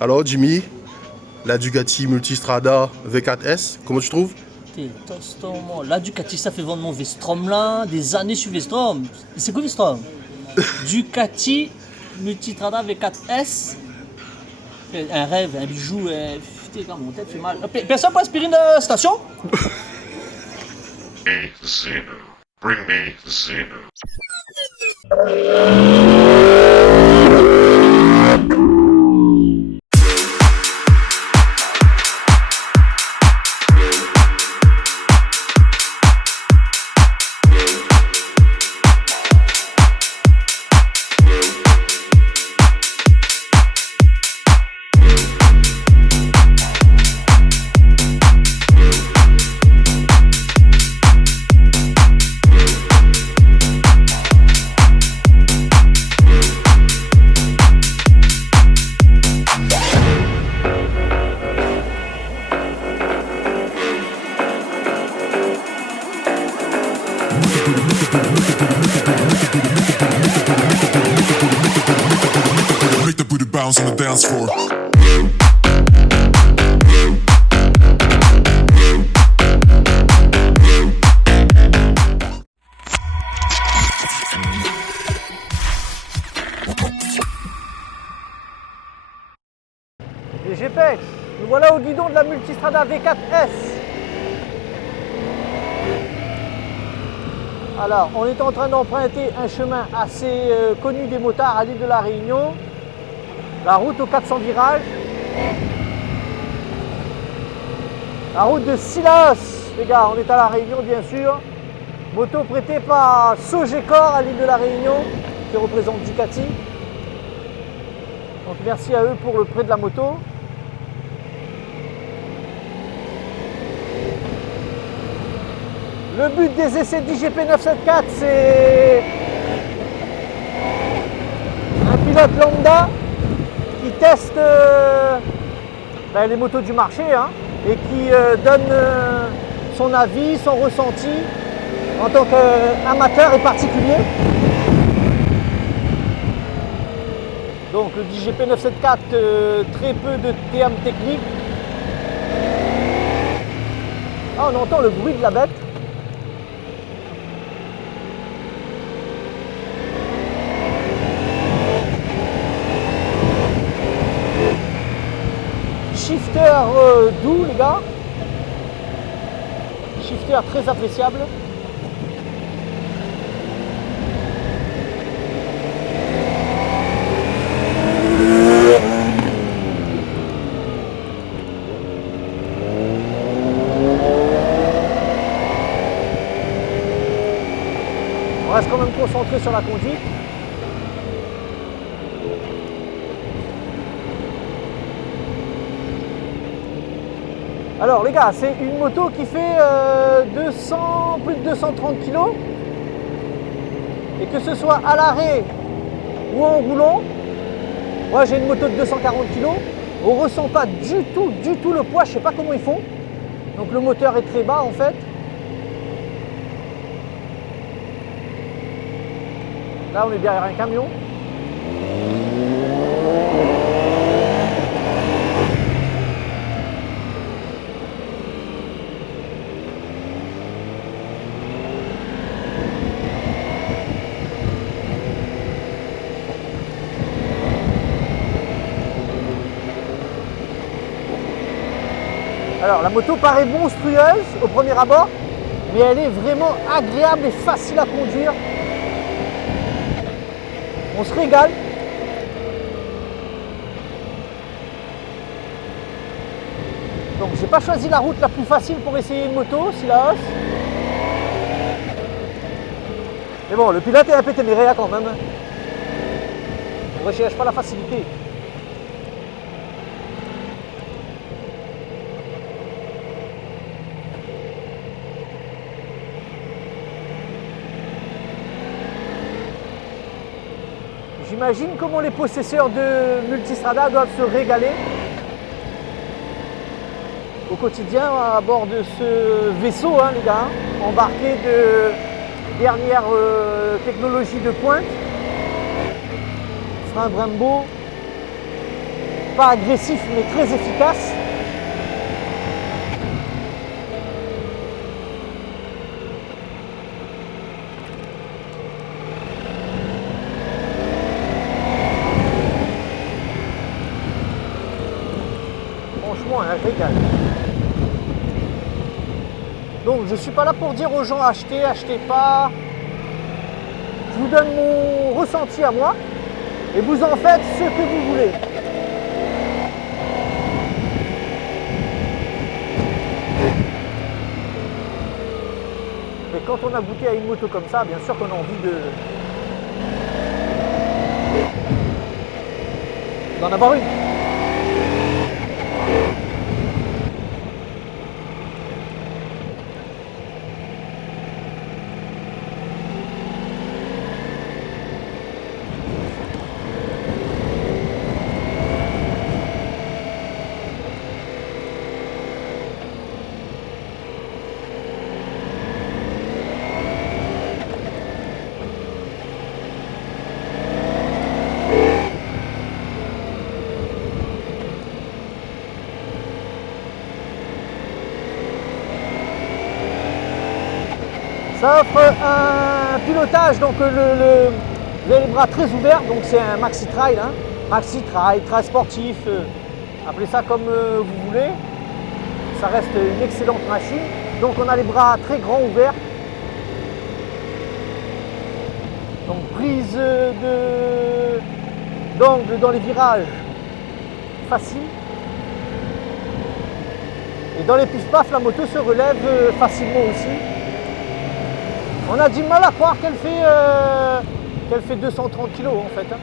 Alors Jimmy, la Ducati Multistrada V4S, comment tu trouves? Tostement. La Ducati, ça fait vendre mon Vestrom là, des années sur Vestrom. C'est quoi Vestrom? Ducati Multistrada V4S. Un rêve, un bijou. Putain, quand mon tête fait mal. Personne pour aspirer une station? Me the Xenu. Bring me the Xenu. Make the booty bounce on the dance floor. Les GPX, nous voilà au guidon de la Multistrada V4S. Alors, on est en train d'emprunter un chemin assez connu des motards à l'île de la Réunion, la route aux 400 virages, la route de Silas, les gars, on est à la Réunion bien sûr, moto prêtée par Sogecor à l'île de la Réunion, qui représente Ducati. Donc merci à eux pour le prêt de la moto. Le but des essais d'IGP 974, c'est un pilote lambda qui teste les motos du marché hein, et qui donne son avis, son ressenti en tant qu'amateur et particulier. Donc le DGP 974, très peu de termes techniques. Ah, on entend le bruit de la bête. Shifter doux les gars, shifter très appréciable. On reste quand même concentré sur la conduite. Alors les gars, c'est une moto qui fait plus de 230 kg et que ce soit à l'arrêt ou en roulant, moi j'ai une moto de 240 kg, on ne ressent pas du tout le poids, je ne sais pas comment ils font. Donc le moteur est très bas en fait. Là on est derrière un camion. Alors la moto paraît monstrueuse au premier abord, mais elle est vraiment agréable et facile à conduire. On se régale. Donc j'ai pas choisi la route la plus facile pour essayer une moto, Silas. Mais bon, le pilote est un peu téméraire quand même. On ne recherche pas la facilité. J'imagine comment les possesseurs de Multistrada doivent se régaler au quotidien à bord de ce vaisseau, hein, les gars, embarqué de dernière technologie de pointe, frein Brembo, pas agressif mais très efficace. Franchement, un régal. Donc je ne suis pas là pour dire aux gens achetez, achetez pas. Je vous donne mon ressenti à moi et vous en faites ce que vous voulez. Mais quand on a goûté à une moto comme ça, bien sûr qu'on a envie d'en avoir une. Ça offre un pilotage, donc vous avez les bras très ouverts, donc c'est un maxi trail, hein. Maxi trail, trail sportif, appelez ça comme vous voulez. Ça reste une excellente machine. Donc on a les bras très grands ouverts. Donc prise d'angle dans les virages facile. Et dans les pif-paf, la moto se relève facilement aussi. On a du mal à croire qu'elle fait 230 kg en fait. Hein.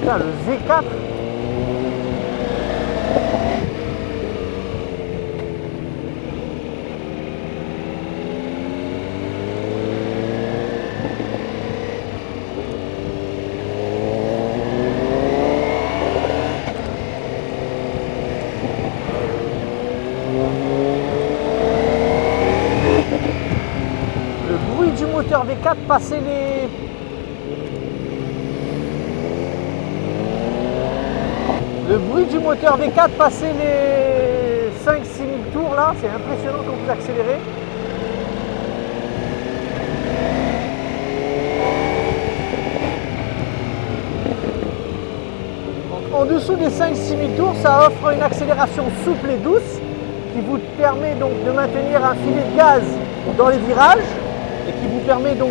Putain, le V4. Le bruit du moteur V4 passer les... Le bruit du moteur V4 passer les 5-6 000 tours là, c'est impressionnant quand vous accélérez. Donc, en dessous des 5-6 000 tours, ça offre une accélération souple et douce qui vous permet donc de maintenir un filet de gaz dans les virages et qui vous permet donc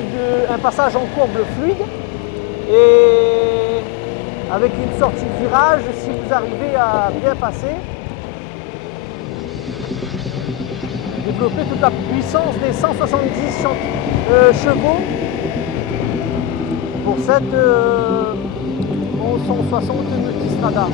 un passage en courbe fluide. Et avec une sortie de virage, si vous arrivez à bien passer, développer toute la puissance des 170 chevaux pour cette 1160 Multistrada.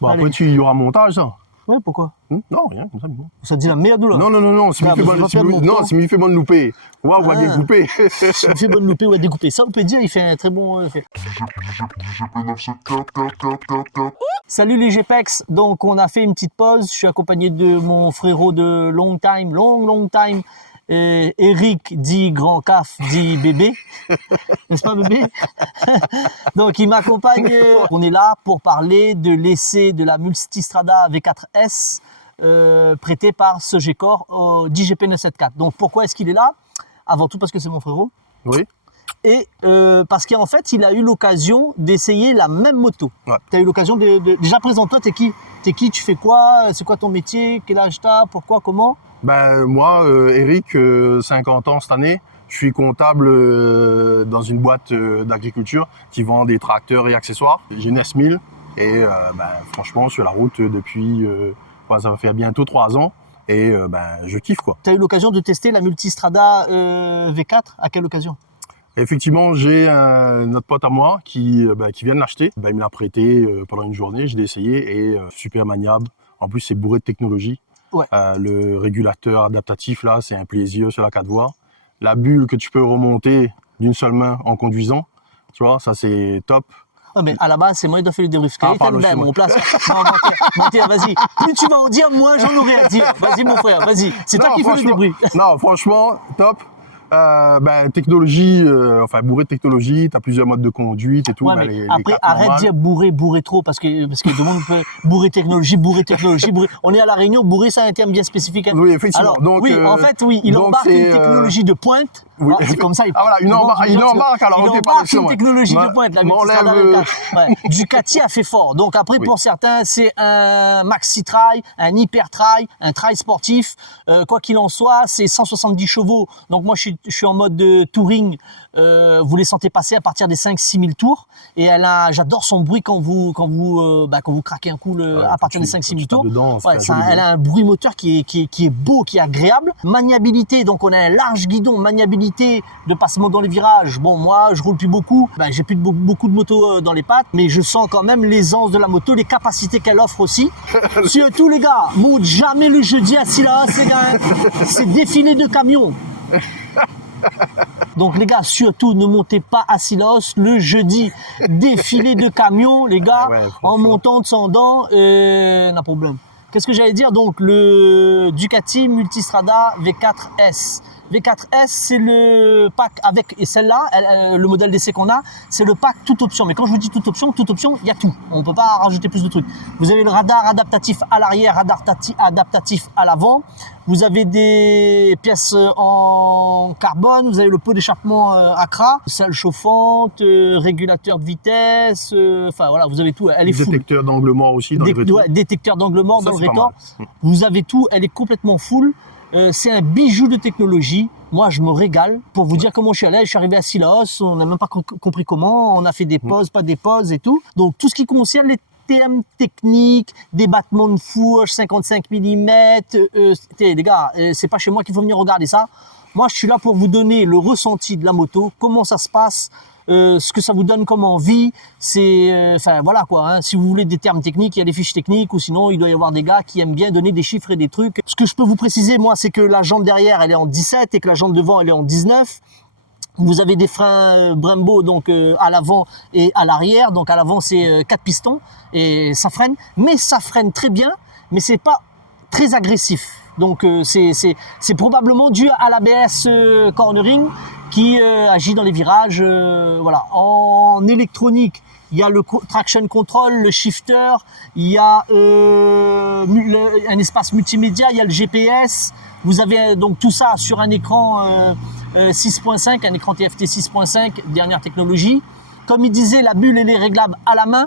Bon, après, il y aura montage, ça. Ouais, pourquoi? Non, rien, comme ça. Non, Ça dit la merde ou là? non, si Ah, il mais je vais faire mon temps. fait bonne loupée. On va Ah. découper. Si on fait bonne loupée ou à découper, ça on peut dire, il fait un très bon effet. Salut les GPEX, donc on a fait une petite pause, je suis accompagné de mon frérot de long time, Eric dit Grand Caf dit bébé, n'est-ce pas bébé? Donc il m'accompagne, on est là pour parler de l'essai de la Multistrada V4S prêté par Sogecor au DGP 974. Donc pourquoi est-ce qu'il est là? avant tout parce que c'est mon frérot. Oui. Et parce qu'en fait, il a eu l'occasion d'essayer la même moto. Ouais. Tu as eu l'occasion Déjà, présente-toi, t'es qui? Tu fais quoi? C'est quoi ton métier? Quel âge t'as? Pourquoi? Comment? Ben, moi, Eric, 50 ans cette année. Je suis comptable dans une boîte d'agriculture qui vend des tracteurs et accessoires. J'ai une S1000 et franchement, sur la route depuis, ça va faire bientôt 3 ans et je kiffe quoi. Tu as eu l'occasion de tester la Multistrada V4 à quelle occasion? Effectivement, j'ai notre pote à moi qui vient de l'acheter. Il me l'a prêté pendant une journée, je l'ai essayé et super maniable. En plus, c'est bourré de technologie. Ouais. Le régulateur adaptatif, là, c'est un plaisir sur la 4 voies. La bulle que tu peux remonter d'une seule main en conduisant, tu vois, ça c'est top. Ouais, mais à la base, c'est moi qui dois faire le débrief. Pardon, Mon place. Non, mentir, vas-y. Plus tu vas en dire, moins j'en aurai à dire. Vas-y, mon frère, vas-y. C'est toi qui fais le débrief. Non, franchement, top. Technologie, bourré de technologie, tu as plusieurs modes de conduite et tout. Ouais, mais après, arrête de dire bourré trop, parce que tout le monde peut bourré technologie. On est à La Réunion, bourré, c'est un terme bien spécifique. Hein. Oui, effectivement. Alors, donc, oui, en fait, oui, il embarque une technologie de pointe. Oui. C'est comme ça. Il embarque, alors il ok, embarque une technologie de pointe. La Multistrada V4. Ouais. Ducati a fait fort. Donc après, Oui. pour certains, c'est un maxi trail, un hyper trail, un trail sportif. Quoi qu'il en soit, c'est 170 chevaux. Donc moi, je suis en mode de touring. Vous les sentez passer à partir des 5-6 000 tours. Et j'adore son bruit quand vous craquez un coup à partir des 5-6 000 tours. Elle a un bruit moteur qui est beau, qui est agréable. Maniabilité, donc on a un large guidon, maniabilité de passement dans les virages. Bon, moi, je roule plus beaucoup. J'ai plus beaucoup de motos dans les pattes, mais je sens quand même l'aisance de la moto, les capacités qu'elle offre aussi. Surtout, les gars, monte jamais le jeudi à Silas, les gars. C'est défilé de camions. Donc les gars, surtout ne montez pas à Silos le jeudi. Défilé de camions, les gars, en montant descendant, n'a problème. Qu'est-ce que j'allais dire? Donc le Ducati Multistrada V4S. V4S, c'est le pack avec, et celle-là, le modèle d'essai qu'on a, c'est le pack toute option. Mais quand je vous dis toute option, il y a tout. On ne peut pas rajouter plus de trucs. Vous avez le radar adaptatif à l'arrière, radar adaptatif à l'avant. Vous avez des pièces en carbone, vous avez le pot d'échappement Accra, salle chauffante, régulateur de vitesse, vous avez tout. Elle est full. Détecteur d'angle mort aussi dans le rétro. Détecteur d'angle mort dans le rétro. Mal. Vous avez tout, elle est complètement full. C'est un bijou de technologie. Moi, je me régale. Pour vous dire comment je suis allé, je suis arrivé à Silos, on n'a même pas compris comment, on a fait des pauses, pas des pauses et tout. Donc, tout ce qui concerne les TM techniques, des battements de fourche, 55 mm, les gars, c'est pas chez moi qu'il faut venir regarder ça. Moi, je suis là pour vous donner le ressenti de la moto, comment ça se passe, ce que ça vous donne comme envie. C'est, voilà quoi. Hein. Si vous voulez des termes techniques, il y a des fiches techniques, ou sinon, il doit y avoir des gars qui aiment bien donner des chiffres et des trucs. Ce que je peux vous préciser, moi, c'est que la jante derrière, elle est en 17 et que la jante devant, elle est en 19. Vous avez des freins Brembo donc à l'avant et à l'arrière. Donc à l'avant, c'est 4 pistons et ça freine. Mais ça freine très bien, mais c'est pas très agressif. Donc c'est probablement dû à l'ABS cornering qui agit dans les virages. Voilà. En électronique, il y a le traction control, le shifter, il y a un espace multimédia, il y a le GPS. Vous avez donc tout ça sur un écran 6.5, un écran TFT 6.5, dernière technologie. Comme il disait, la bulle elle est réglable à la main,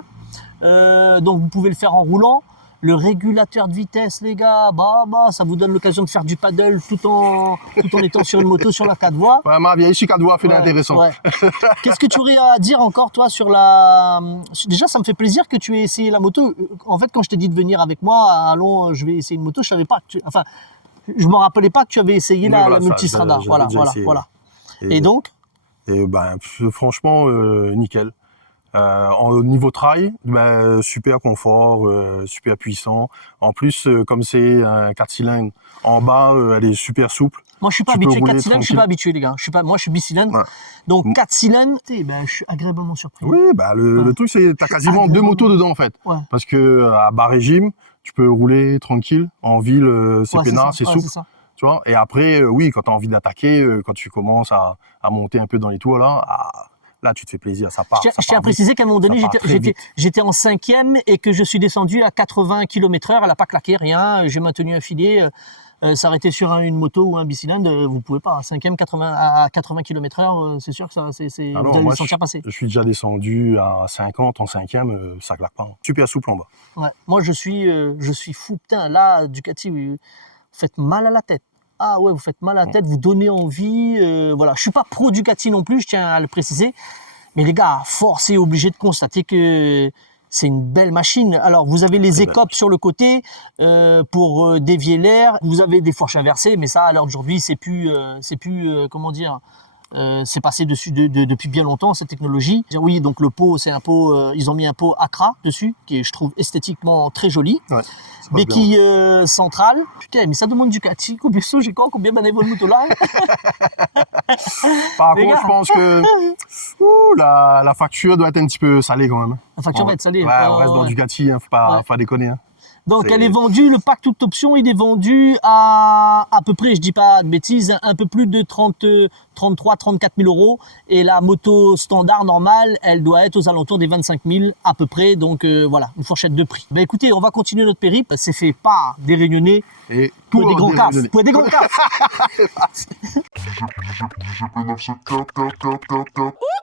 donc vous pouvez le faire en roulant. Le régulateur de vitesse, les gars, ça vous donne l'occasion de faire du paddle tout en étant sur une moto sur la 4 voies. Ouais, ma vieille, sur 4 voies, fait l'intéressant. Ouais. Qu'est-ce que tu aurais à dire encore, toi, sur la... Déjà, ça me fait plaisir que tu aies essayé la moto. En fait, quand je t'ai dit de venir avec moi, allons, je vais essayer une moto, je savais pas que je me rappelais pas que tu avais essayé la Multistrada. Voilà. Et donc franchement, nickel. Au niveau trail, super confort, super puissant. En plus, comme c'est un 4 cylindres, en bas, elle est super souple. Moi, je suis pas habitué 4 cylindres, je suis pas habitué, les gars. Moi, je suis bicylindre. Ouais. Donc, 4 cylindres, je suis agréablement surpris. Oui, le truc, c'est t'as quasiment 2 motos dedans, en fait. Ouais. Parce que à bas régime, tu peux rouler tranquille. En ville, c'est peinard, c'est souple. Tu vois. Et après, oui, quand tu as envie d'attaquer, quand tu commences à monter un peu dans les tours, là, tu te fais plaisir, ça part. Je tiens à préciser qu'à un moment donné, j'étais en 5e et que je suis descendu à 80 km/h. Elle n'a pas claqué, rien. J'ai maintenu un filet. S'arrêter sur une moto ou un bicylindre, vous pouvez pas. 5e, 80, à 80 km/h, c'est sûr que ça, Ah vous non, allez moi, le sentir passer. je suis déjà descendu à 50 en 5e, ça claque pas. Super souple en bas. Ouais. Moi, je suis fou. Putain, là, Ducati, vous faites mal à la tête. Ah ouais, vous faites mal à la tête, vous donnez envie. Voilà, je suis pas pro Ducati non plus, je tiens à le préciser. Mais les gars, force est obligé de constater que c'est une belle machine. Alors, vous avez les écopes sur le côté pour dévier l'air. Vous avez des fourches inversées, mais ça, à l'heure d'aujourd'hui, c'est plus comment dire. C'est passé dessus depuis bien longtemps, cette technologie. Oui, donc le pot, c'est un pot, ils ont mis un pot Accra dessus, qui est, je trouve, esthétiquement très joli. Ouais, Béquille centrale. Putain, mais ça demande Ducati. Combien manèvre le moto là? Par Les contre, gars. je pense que la facture doit être un petit peu salée quand même. La facture va être salée. Ouais, on reste dans Ducati, faut pas déconner. Hein. Donc C'est- elle est vendue, le pack toute option, il est vendu à peu près, je dis pas de bêtises, un peu plus de 33-34 000 euros. Et la moto standard normale, elle doit être aux alentours des 25 000 à peu près. Donc voilà, une fourchette de prix. Ben écoutez, on va continuer notre périple. C'est fait par des Réunionnais Et pour des grands cafs. déraisonner. Pour des grands cafs.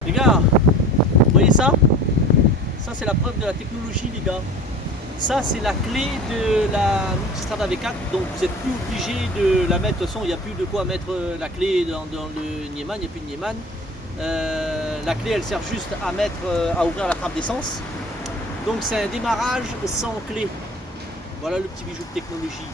Les gars, vous voyez ça? Ça c'est la preuve de la technologie, les gars. Ça c'est la clé de la Multistrada V4, donc vous n'êtes plus obligé de la mettre. De toute façon, il n'y a plus de quoi mettre la clé dans le Nieman, il n'y a plus de Nieman. La clé elle sert juste à ouvrir la trappe d'essence. Donc c'est un démarrage sans clé. Voilà le petit bijou de technologie.